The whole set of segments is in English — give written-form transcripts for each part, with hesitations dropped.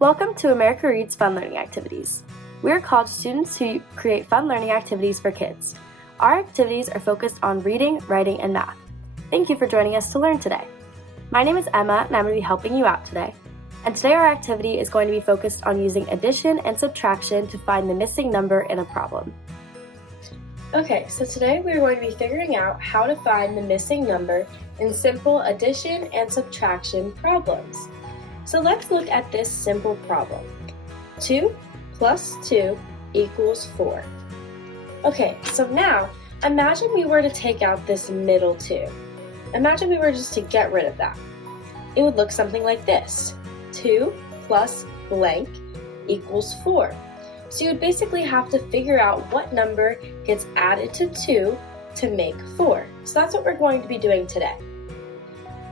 Welcome to America Reads Fun Learning Activities. We are college students who create fun learning activities for kids. Our activities are focused on reading, writing, and math. Thank you for joining us to learn today. My name is Emma, and I'm going to be helping you out today. And today our activity is going to be focused on using addition and subtraction to find the missing number in a problem. Okay, so today we're going to be figuring out how to find the missing number in simple addition and subtraction problems. So let's look at this simple problem. 2 plus 2 equals 4. Okay, so now imagine we were to take out this middle 2. Imagine we were just to get rid of that. It would look something like this. 2 plus blank equals 4. So you would basically have to figure out what number gets added to 2 to make 4. So that's what we're going to be doing today.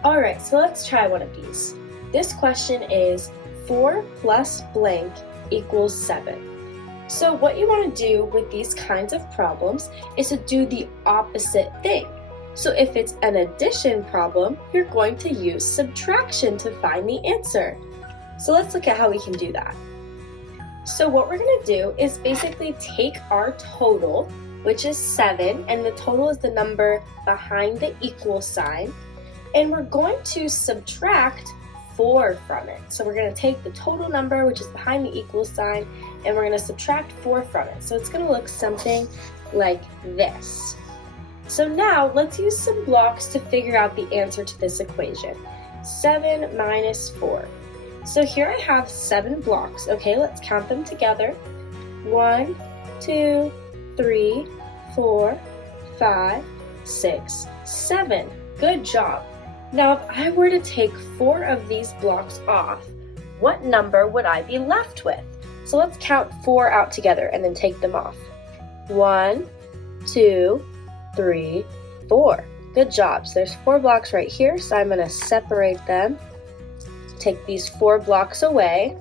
Alright, so let's try one of these. This question is 4 plus blank equals 7. So what you want to do with these kinds of problems is to do the opposite thing. So if it's an addition problem, you're going to use subtraction to find the answer. So let's look at how we can do that. So what we're going to do is basically take our total, which is 7, and the total is the number behind the equal sign, and we're going to subtract 4 from it. So we're going to take the total number, which is behind the equal sign, and we're going to subtract 4 from it. So it's going to look something like this. So now let's use some blocks to figure out the answer to this equation. 7 minus 4. So here I have 7 blocks. Okay, let's count them together. 1, 2, 3, 4, 5, 6, 7. Good job. Now if I were to take 4 of these blocks off, what number would I be left with? So let's count 4 out together and then take them off. 1, 2, 3, 4. Good job. So there's 4 blocks right here, so I'm going to separate them. Take these 4 blocks away,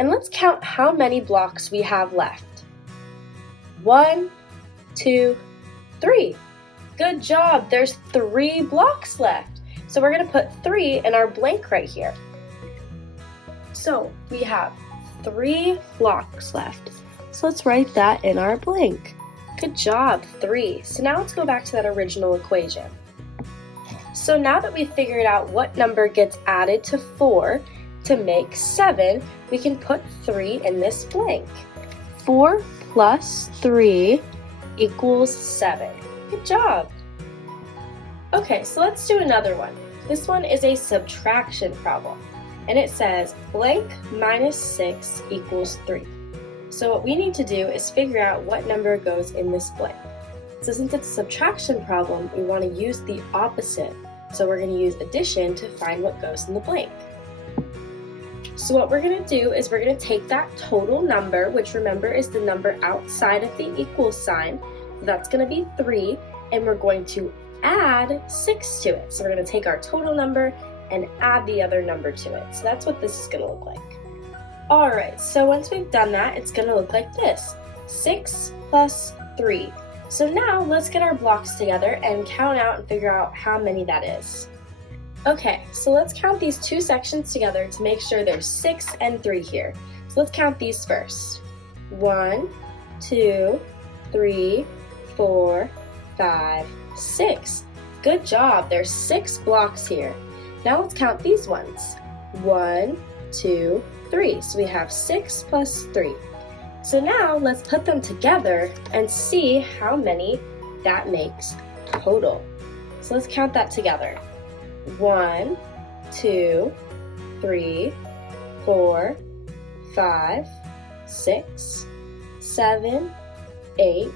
and let's count how many blocks we have left. 1, 2, 3. Good job. There's 3 blocks left. So we're going to put 3 in our blank right here. So we have 3 blocks left. So let's write that in our blank. Good job, 3. So now let's go back to that original equation. So now that we've figured out what number gets added to 4 to make 7, we can put 3 in this blank. 4 plus 3 equals 7. Good job. Okay, so let's do another one. This one is a subtraction problem, and it says blank minus 6 equals 3. So what we need to do is figure out what number goes in this blank. So since it's a subtraction problem, we want to use the opposite. So we're going to use addition to find what goes in the blank. So what we're going to do is we're going to take that total number, which remember is the number outside of the equal sign. So that's going to be 3, and we're going to add 6 to it. So we're going to take our total number and add the other number to it. So that's what this is going to look like. Alright, so once we've done that, it's going to look like this. 6 plus 3. So now let's get our blocks together and count out and figure out how many that is. Okay, so let's count these 2 sections together to make sure there's 6 and 3 here. So let's count these first. 1, 2, 3, 4, 5, 6. Good job, there's 6 blocks here. Now let's count these ones. 1, 2, 3. So we have 6 plus 3. So now let's put them together and see how many that makes total. So let's count that together. 1, 2, 3, 4, 5, 6, 7, 8,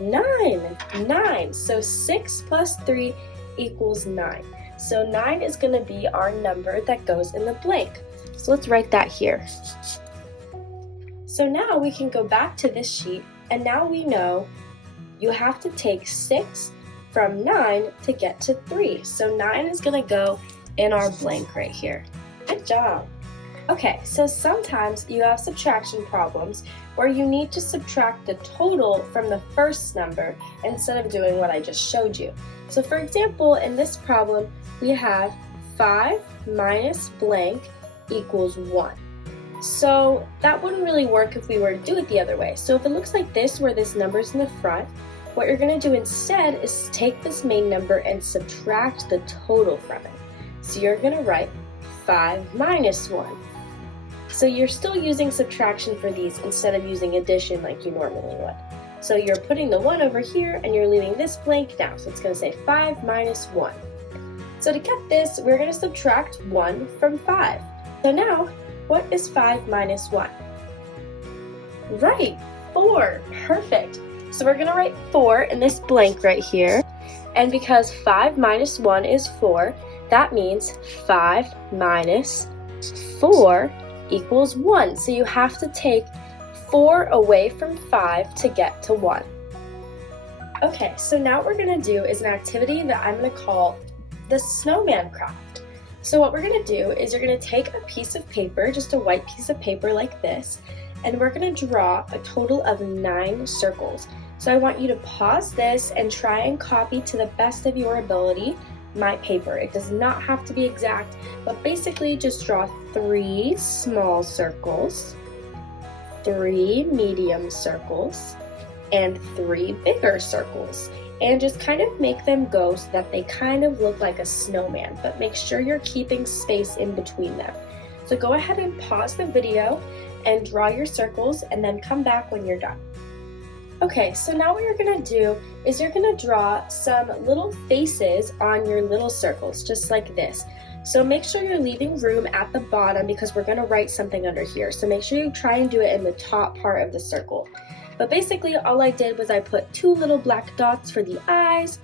9. 9. So 6 plus 3 equals 9. So 9 is going to be our number that goes in the blank. So let's write that here. So now we can go back to this sheet, and now we know you have to take 6 from 9 to get to 3. So 9 is going to go in our blank right here. Good job. Okay, so sometimes you have subtraction problems where you need to subtract the total from the first number instead of doing what I just showed you. So for example, in this problem, we have 5 minus blank equals 1. So that wouldn't really work if we were to do it the other way. So if it looks like this, where this number's in the front, what you're going to do instead is take this main number and subtract the total from it. So you're going to write 5 minus 1. So you're still using subtraction for these instead of using addition like you normally would. So you're putting the 1 over here and you're leaving this blank now. So it's going to say 5 minus 1. So to get this, we're going to subtract 1 from 5. So now, what is 5 minus 1? Right, 4. Perfect. So we're going to write 4 in this blank right here. And because 5 minus 1 is 4, that means 5 minus 4 equals 1. So you have to take 4 away from 5 to get to 1. Okay, so now what we're going to do is an activity that I'm going to call the Snowman Craft. So what we're going to do is you're going to take a piece of paper, just a white piece of paper like this, and we're going to draw a total of 9 circles. So I want you to pause this and try and copy to the best of your ability my paper. It does not have to be exact, but basically just draw 3 small circles, 3 medium circles, and 3 bigger circles. And just kind of make them go so that they kind of look like a snowman, but make sure you're keeping space in between them. So go ahead and pause the video and draw your circles and then come back when you're done. Okay, so now what you're going to do is you're going to draw some little faces on your little circles, just like this. So make sure you're leaving room at the bottom because we're going to write something under here. So make sure you try and do it in the top part of the circle. But basically all I did was I put 2 little black dots for the eyes,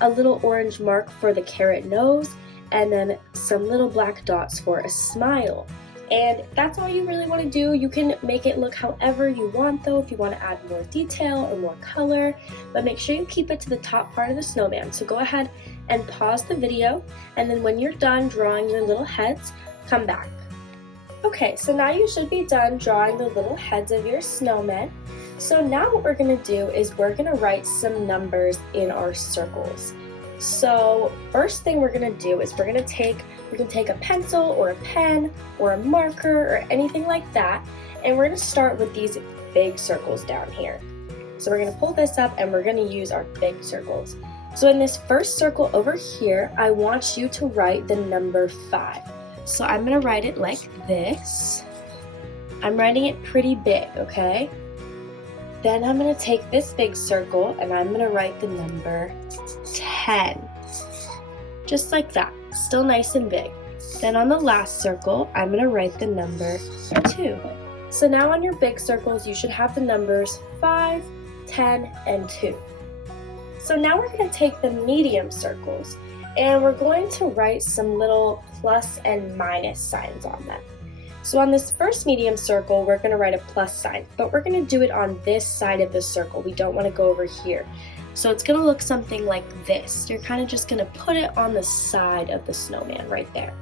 a little orange mark for the carrot nose, and then some little black dots for a smile. And that's all you really want to do. You can make it look however you want though, if you want to add more detail or more color, but make sure you keep it to the top part of the snowman. So go ahead and pause the video, and then when you're done drawing your little heads, come back. Okay, so now you should be done drawing the little heads of your snowmen. So now what we're going to do is we're going to write some numbers in our circles. So first thing we're going to do is we can take a pencil or a pen or a marker or anything like that, and we're going to start with these big circles down here. So we're going to pull this up and we're going to use our big circles. So in this first circle over here, I want you to write the number 5. So I'm going to write it like this. I'm writing it pretty big, okay? Then I'm going to take this big circle and I'm going to write the number 10. Just like that, still nice and big. Then on the last circle, I'm going to write the number 2. So now on your big circles, you should have the numbers 5, 10, and 2. So now we're going to take the medium circles and we're going to write some little plus and minus signs on them. So on this first medium circle, we're going to write a plus sign, but we're going to do it on this side of the circle. We don't want to go over here. So it's going to look something like this. You're kind of just going to put it on the side of the snowman right there.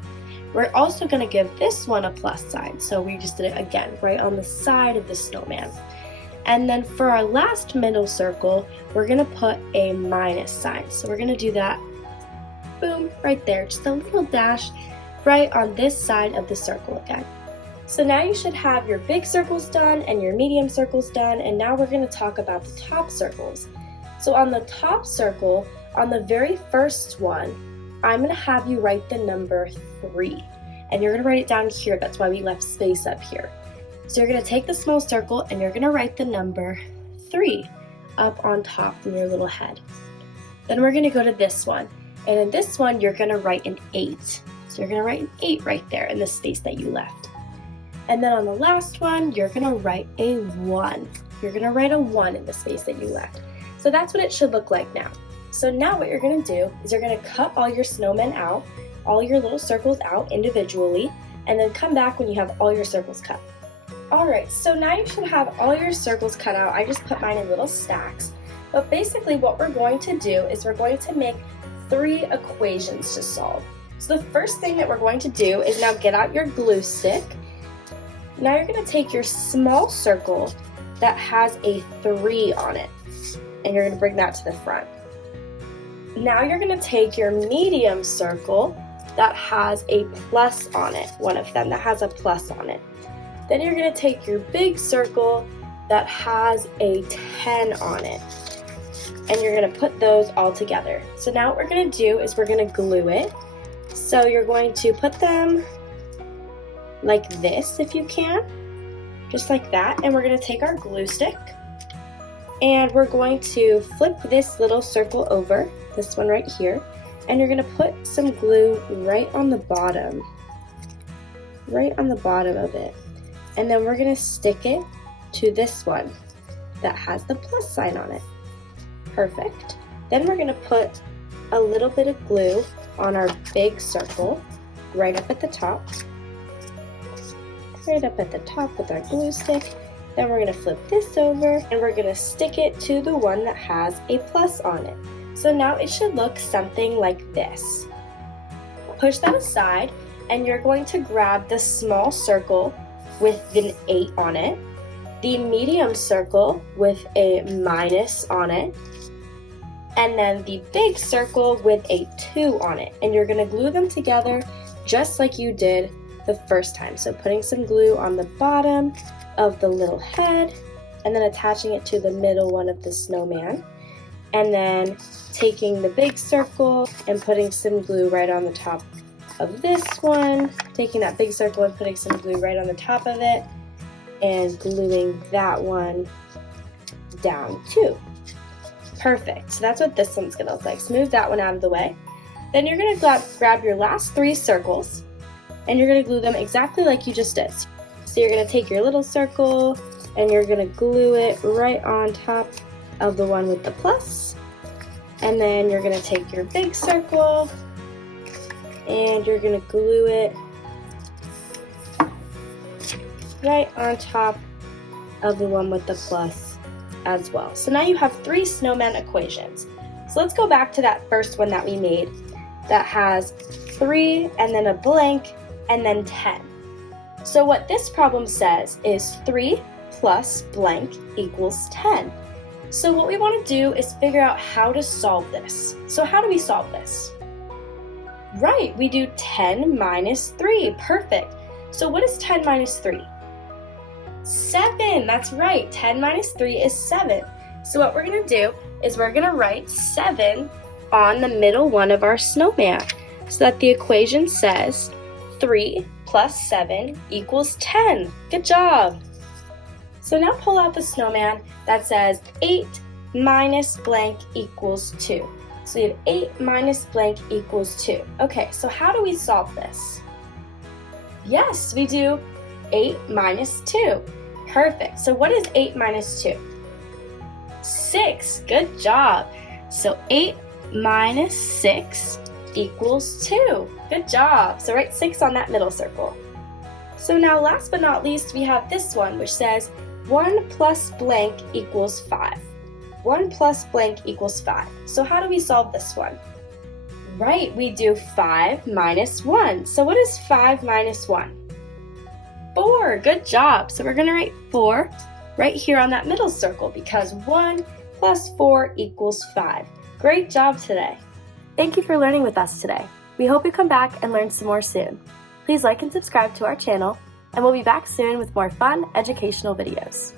We're also going to give this one a plus sign. So we just did it again, right on the side of the snowman. And then for our last middle circle, we're going to put a minus sign. So we're going to do that, boom, right there, just a little dash right on this side of the circle again. So now you should have your big circles done and your medium circles done, and now we're going to talk about the top circles. So on the top circle, on the very first one, I'm going to have you write the number 3, and you're going to write it down here. That's why we left space up here. So you're going to take the small circle and you're going to write the number 3 up on top in your little head. Then we're going to go to this one, and in this one, you're going to write an 8. So you're going to write an 8 right there in the space that you left. And then on the last one, you're going to write a 1. You're going to write a 1 in the space that you left. So that's what it should look like now. So now what you're going to do is you're going to cut all your snowmen out, all your little circles out individually, and then come back when you have all your circles cut. Alright, so now you should have all your circles cut out. I just put mine in little stacks. But basically what we're going to do is we're going to make 3 equations to solve. So the first thing that we're going to do is now get out your glue stick. Now you're going to take your small circle that has a 3 on it, and you're going to bring that to the front. Now you're going to take your medium circle that has a plus on it, one of them that has a plus on it. Then you're going to take your big circle that has a 10 on it, and you're going to put those all together. So now what we're going to do is we're going to glue it. So you're going to put them like this if you can, just like that, and we're going to take our glue stick and we're going to flip this little circle over, this one right here, and you're going to put some glue right on the bottom of it, and then we're going to stick it to this one that has the plus sign on it. Perfect. Then we're going to put a little bit of glue on our big circle right up at the top with our glue stick. Then we're going to flip this over and we're going to stick it to the one that has a plus on it. So now it should look something like this. Push that aside and you're going to grab the small circle with an 8 on it, the medium circle with a minus on it, and then the big circle with a 2 on it. And you're going to glue them together just like you did the first time. So putting some glue on the bottom of the little head and then attaching it to the middle one of the snowman. And then taking the big circle and putting some glue right on the top of this one. Taking that big circle and putting some glue right on the top of it and gluing that one down too. Perfect. So that's what this one's going to look like. So move that one out of the way. Then you're going to grab your last 3 circles and you're going to glue them exactly like you just did. So you're going to take your little circle and you're going to glue it right on top of the one with the plus. And then you're going to take your big circle and you're going to glue it right on top of the one with the plus as well. So now you have 3 snowman equations. So let's go back to that first one that we made that has 3 and then a blank and then 10. So what this problem says is 3 plus blank equals 10. So what we want to do is figure out how to solve this. So how do we solve this? Right, we do 10 minus 3. Perfect. So what is 10 minus 3? 7. That's right. 10 minus 3 is 7. So what we're going to do is we're going to write 7 on the middle one of our snowman so that the equation says 3 plus 7 equals 10. Good job. So now pull out the snowman that says 8 minus blank equals 2. So you have 8 minus blank equals 2. Okay, so how do we solve this? Yes, we do 8 minus 2. Perfect. So what is 8 minus 2? 6. Good job. So 8 minus 6 equals 2. Good job. So write 6 on that middle circle. So now last but not least, we have this one which says 1 plus blank equals 5. 1 plus blank equals 5. So how do we solve this one? Right, we do 5 minus 1. So what is 5 minus 1? 4. Good job. So we're going to write 4 right here on that middle circle because 1 plus 4 equals 5. Great job today. Thank you for learning with us today. We hope you come back and learn some more soon. Please like and subscribe to our channel, and we'll be back soon with more fun educational videos.